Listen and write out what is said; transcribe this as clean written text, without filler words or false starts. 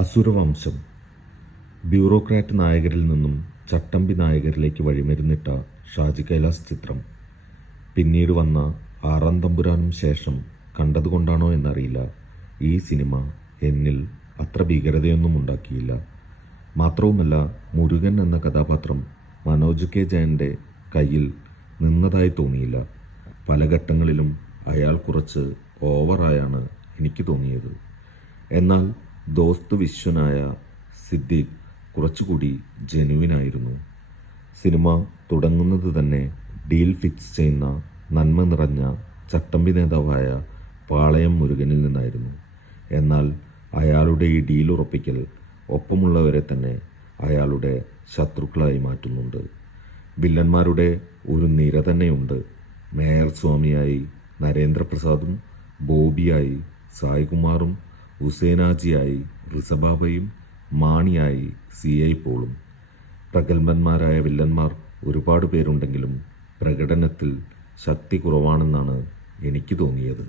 അസുരവംശം. Bureaucrat നായകരിൽ നിന്നും ചട്ടമ്പി നായകരിലേക്ക് വഴിമരുന്നിട്ട ഷാജി കൈലാസ് ചിത്രം. പിന്നീട് വന്ന ആറാം തമ്പുരാനും ശേഷം കണ്ടതുകൊണ്ടാണോ എന്നറിയില്ല, ഈ സിനിമ എന്നിൽ അത്ര ഭീകരതയൊന്നും ഉണ്ടാക്കിയില്ല. മാത്രവുമല്ല, മുരുകൻ എന്ന കഥാപാത്രം മനോജ് കെ ജയൻ്റെ കയ്യിൽ നിന്നതായി തോന്നിയില്ല. പല ഘട്ടങ്ങളിലും അയാൾ കുറച്ച് ഓവറായാണ് എനിക്ക് തോന്നിയത്. എന്നാൽ ദോസ്ത് വിശ്വനായ സിദ്ദീഖ് കുറച്ചുകൂടി ജെനുവിനായിരുന്നു. സിനിമ തുടങ്ങുന്നത് തന്നെ ഡീൽ ഫിക്സ് ചെയ്യുന്ന നന്മ നിറഞ്ഞ ചട്ടമ്പി നേതാവായ പാളയം മുരുകനിൽ നിന്നായിരുന്നു. എന്നാൽ അയാളുടെ ഈ ഡീൽ ഉറപ്പിക്കൽ ഒപ്പമുള്ളവരെ തന്നെ അയാളുടെ ശത്രുക്കളായി മാറ്റുന്നുണ്ട്. വില്ലന്മാരുടെ ഒരു നിര തന്നെയുണ്ട്. Mayor സ്വാമിയായി നരേന്ദ്രപ്രസാദും, ബോബിയായി സായ്കുമാറും, ഹുസൈനാജിയായി റിസബാബയും, മാണിയായി CI പോളും. പ്രഗത്ഭന്മാരായ വില്ലന്മാർ ഒരുപാട് പേരുണ്ടെങ്കിലും പ്രകടനത്തിൽ ശക്തി കുറവാണെന്നാണ് എനിക്ക് തോന്നിയത്.